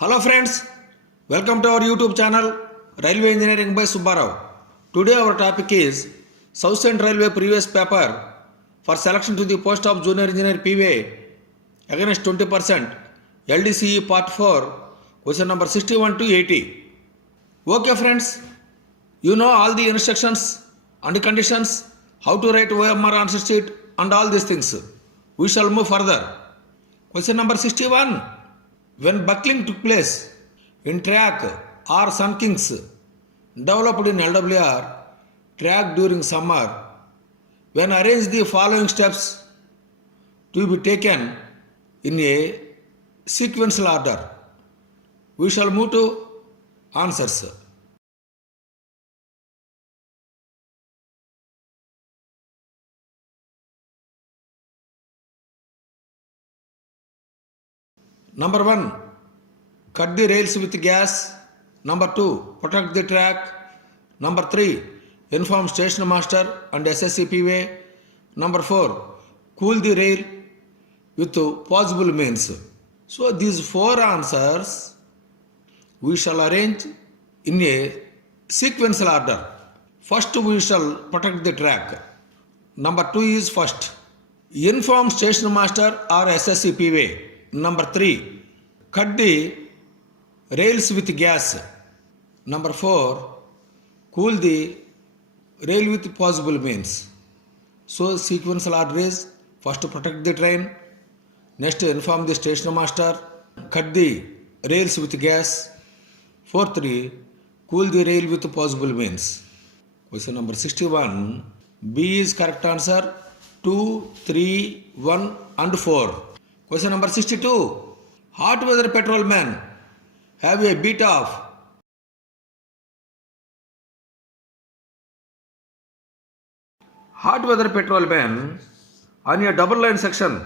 Hello friends, welcome to our YouTube channel Railway Engineering by Subbarao. Today our topic is South Central Railway previous paper for selection to the post of Junior Engineer P.WAY against 20% LDCE Part-4 question number 61 to 80. Okay friends, you know all the instructions and conditions, how to write OMR answer sheet and all these things. We shall move further. Question number 61. When buckling took place in track or sunkings developed in LWR track during summer, when arrange the following steps to be taken in a sequential order. We shall move to answers. Number 1, cut the rails with gas. Number 2, protect the track. Number 3, inform station master and SSC P.WAY. Number 4, cool the rail with possible means. So these 4 answers we shall arrange in a sequential order. First we shall protect the track. Number 2 is first. Inform station master or SSC P.WAY. Number 3, cut the rails with gas. Number 4, cool the rail with possible means. So sequential order is first protect the train, next inform the station master, cut the rails with gas, fourthly cool the rail with possible means. Question number 61. B is correct answer. 2, 3, 1 and 4. Question number 62. Hot weather patrolmen have a beat of hot weather patrolmen on a double line section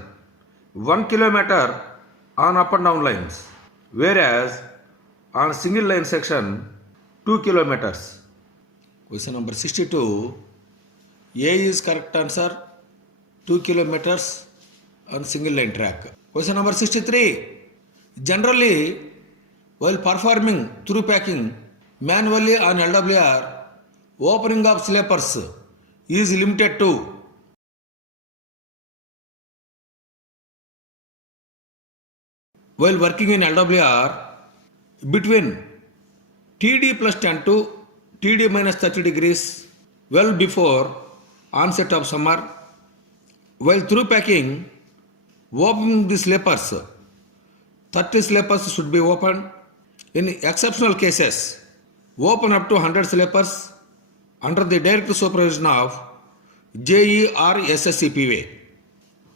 1 kilometer on up and down lines, whereas on single line section 2 kilometers. Question number 62. A is correct answer. 2 kilometers on single line track. Question number 63. Generally, while performing through packing manually on LWR, opening of sleepers is limited to while working in LWR between TD plus 10 to TD minus 30 degrees well before onset of summer, while through packing opening the sleepers, 30 sleepers should be opened. In exceptional cases, open up to 100 sleepers under the direct supervision of JE or SSC P.WAY.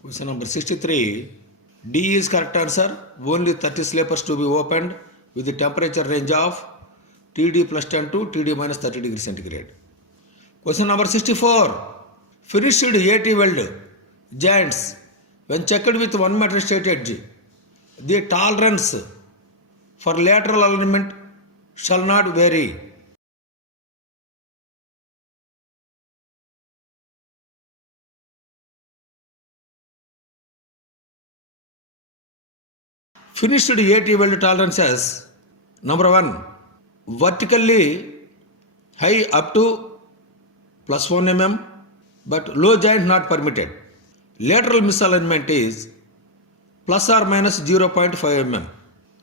Question number 63. D is correct answer. Only 30 sleepers to be opened with the temperature range of TD plus 10 to TD minus 30 degrees centigrade. Question number 64. Finished AT weld joints when checked with 1 meter straight edge, the tolerance for lateral alignment shall not vary. Finished AT weld tolerances. Number 1, vertically high up to plus 1 mm, but low joint not permitted. Lateral misalignment is plus or minus 0.5 mm.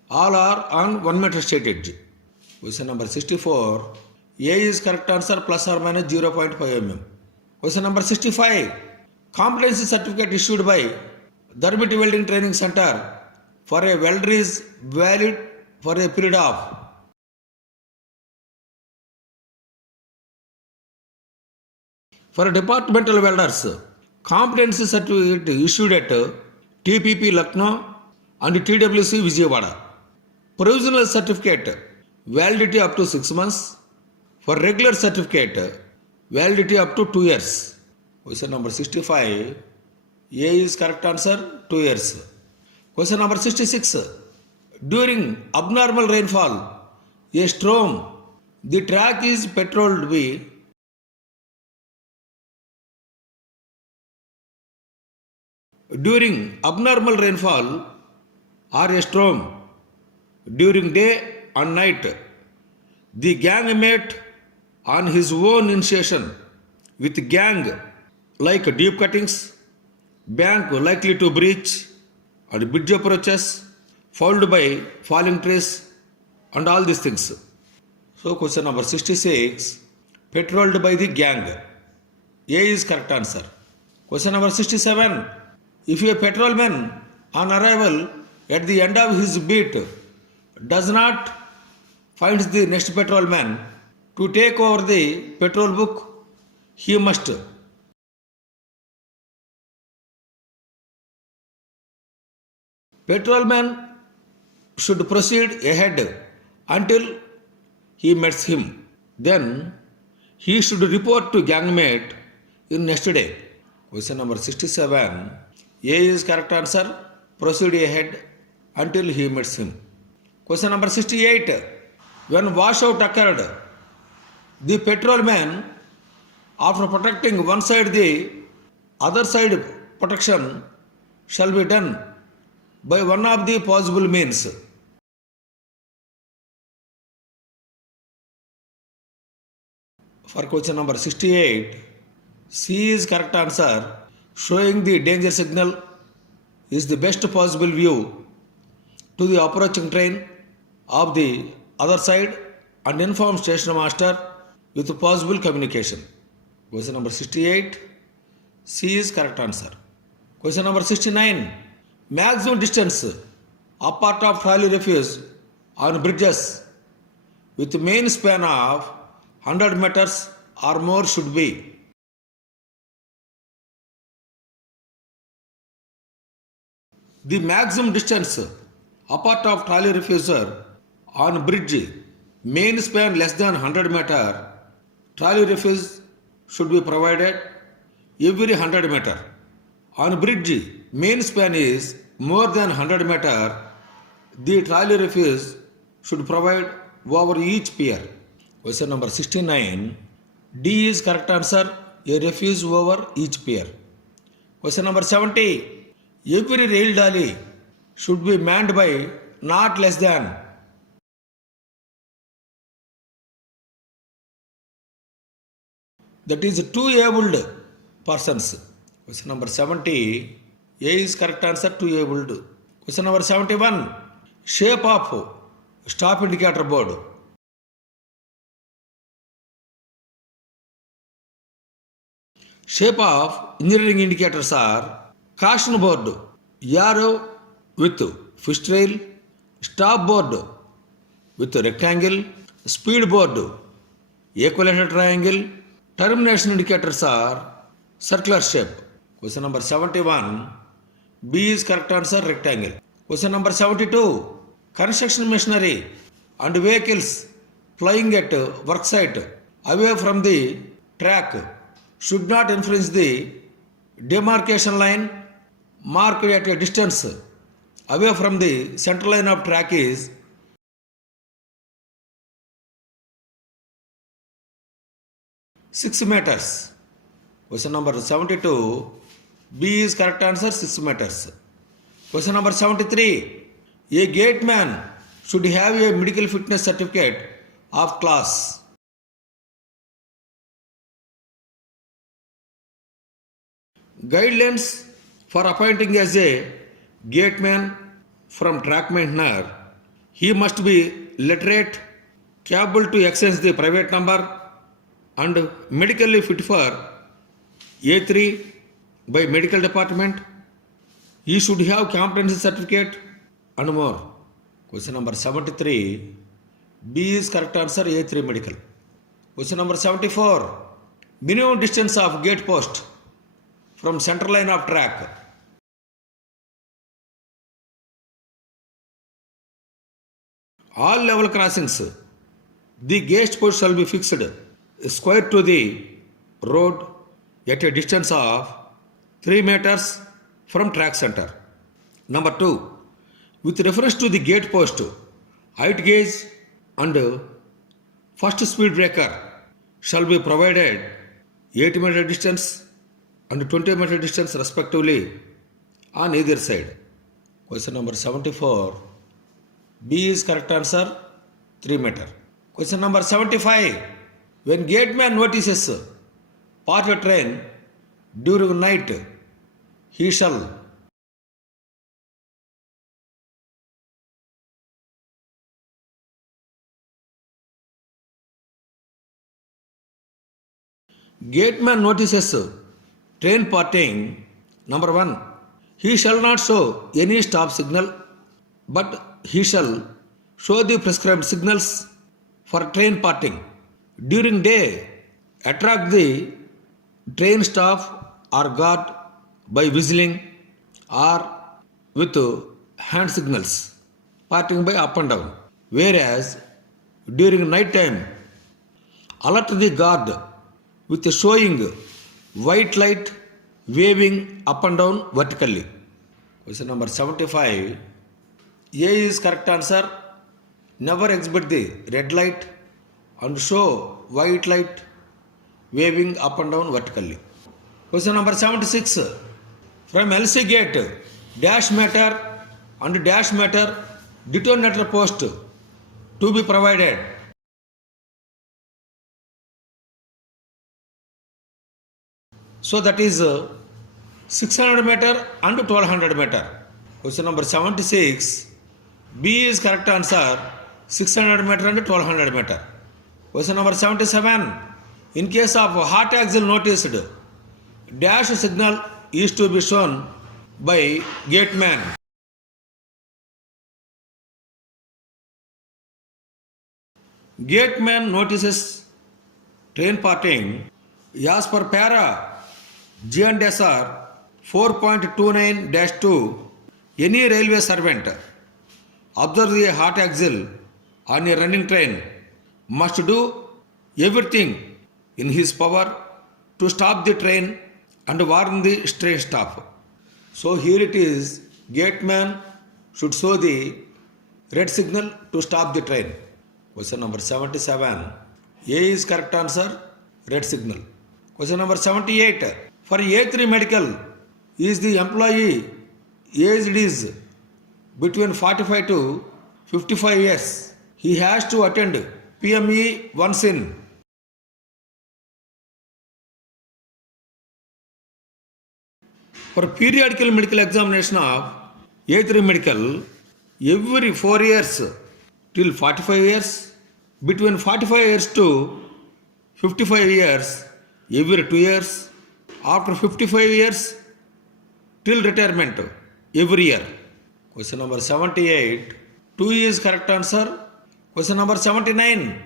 All are on 1 meter straight edge. Question number 64. A is correct answer, plus or minus 0.5 mm. Question number 65. Competency certificate issued by Dharmiti Welding Training Center for a welder is valid for a period of for departmental welders. Competency certificate issued at TPP Lucknow and TWC Vijayawada. Provisional certificate validity up to 6 months. For regular certificate validity up to 2 years. Question number 65. A is correct answer, 2 years. Question number 66. During abnormal rainfall, a storm, the track is patrolled by during abnormal rainfall or a storm, during day and night. The gang mate on his own initiation with gang like deep cuttings, bank likely to breach, and bridge approaches followed by falling trees and all these things. So question number 66, patrolled by the gang. A is correct answer. Question number 67, if a patrolman on arrival at the end of his beat does not find the next patrolman to take over the patrol book, he must patrolman should proceed ahead until he meets him. Then he should report to gangmate in next day. Question number 67. A is correct answer. Proceed ahead until he meets him. Question number 68. When washout occurred, the patrolman, after protecting one side, the other side protection shall be done by one of the possible means. For question number 68, C is correct answer. Showing the danger signal is the best possible view to the approaching train of the other side and inform station master with possible communication. Question number 68, C is correct answer. Question number 69, maximum distance apart of trolley refuse on bridges with main span of 100 meters or more should be. The maximum distance apart of trolley refuser on bridge main span less than 100 meter, trolley refuse should be provided every 100 meter. On bridge main span is more than 100 meter, the trolley refuse should provide over each pier. Question number 69. D is correct answer. A refuse over each pier. Question number 70. Every rail dolly should be manned by not less than that is two abled persons. Question number 70. A is correct answer, two abled. Question number 71. Shape of stop indicator board. Shape of engineering indicators are caution board, arrow with fist rail, stop board with rectangle, speed board, equilateral triangle. Termination indicators are circular shape. Question number 71. B is correct answer, rectangle. Question number 72. Construction machinery and vehicles flying at work site away from the track should not infringe the demarcation line marked at a distance away from the center line of track is 6 meters. Question number 72. B is correct answer, 6 meters. Question number 73. A gateman should have a medical fitness certificate of class. Guidelines for appointing as a gateman from trackman. He must be literate, capable to access the private number, and medically fit for A3 by medical department. He should have competency certificate and more. Question number 73. B is correct answer, A3 medical. Question number 74. Minimum distance of gate post from center line of track. All level crossings, the gate post shall be fixed square to the road at a distance of 3 meters from track center. Number 2. With reference to the gate post, height gauge and first speed breaker shall be provided 8 meter distance and 20 meter distance respectively on either side. Question number 74. B is correct answer, 3 meter. Question number 75. When gateman notices part of train during night, he shall gateman notices train parting. Number 1. He shall not show any stop signal, but he shall show the prescribed signals for train parting. During day, attract the train staff or guard by whistling or with hand signals, parting by up and down. Whereas during night time, alert the guard with showing white light waving up and down vertically. Question number 75. A is correct answer. Never exhibit the red light and show white light waving up and down vertically. Question number 76. From LC gate, dash meter and dash meter detonator post to be provided. So that is 600 meter and 1200 meter. Question number 76. B is correct answer. 600 meter and 1200 meter. Question number 77. In case of hot axle noticed, dash signal is to be shown by gateman. Gateman notices train parting as per para G and SR 4.29-2. Any railway servant observe the hot axle on a running train must do everything in his power to stop the train and warn the train staff. So here it is, gateman should show the red signal to stop the train. Question number 77. A is correct answer, red signal. Question number 78. For A3 medical, is the employee aged is between 45 to 55 years. He has to attend PME once in for periodical medical examination of A3 medical every 4 years till 45 years, between 45 years to 55 years every 2 years, after 55 years till retirement every year. Question number 78. 2 is correct answer. Question number 79.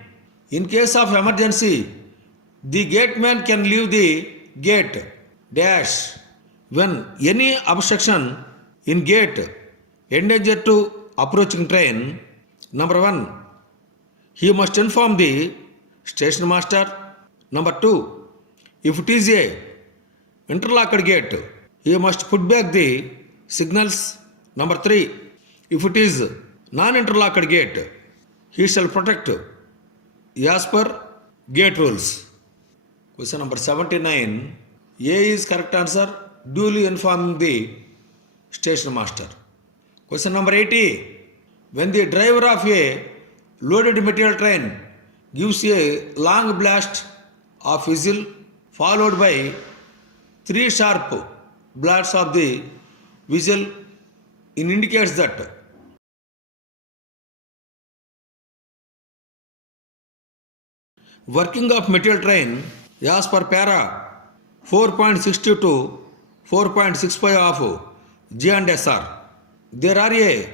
In case of emergency, the gateman can leave the gate dash when any obstruction in gate endanger to approaching train. Number 1. He must inform the station master. Number 2. If it is a interlocked gate, he must put back the signals. Number 3. If it is non-interlocked gate, he shall protect as per gate rules. Question number 79. A is correct answer. Duly informing the station master. Question number 80. When the driver of a loaded material train gives a long blast of whistle followed by 3 sharp blasts of the whistle, it indicates that working of material train as per para 4.62 to 4.65 of G and SR. There are a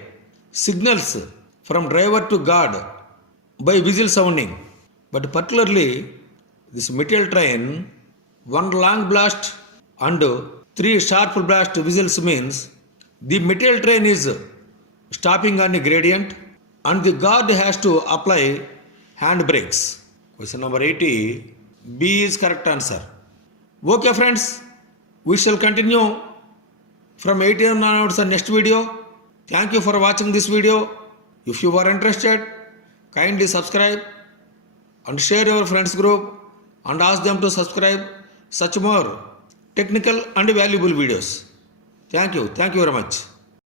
signals from driver to guard by whistle sounding, but particularly this material train, 1 long blast and 3 sharp blast whistles means the material train is stopping on a gradient and the guard has to apply hand brakes. Question number 80. B is correct answer. Okay friends, we shall continue from 80 onwards in next video. Thank you for watching this video. If you are interested, kindly subscribe and share your friends group and ask them to subscribe such more technical and valuable videos. Thank you very much.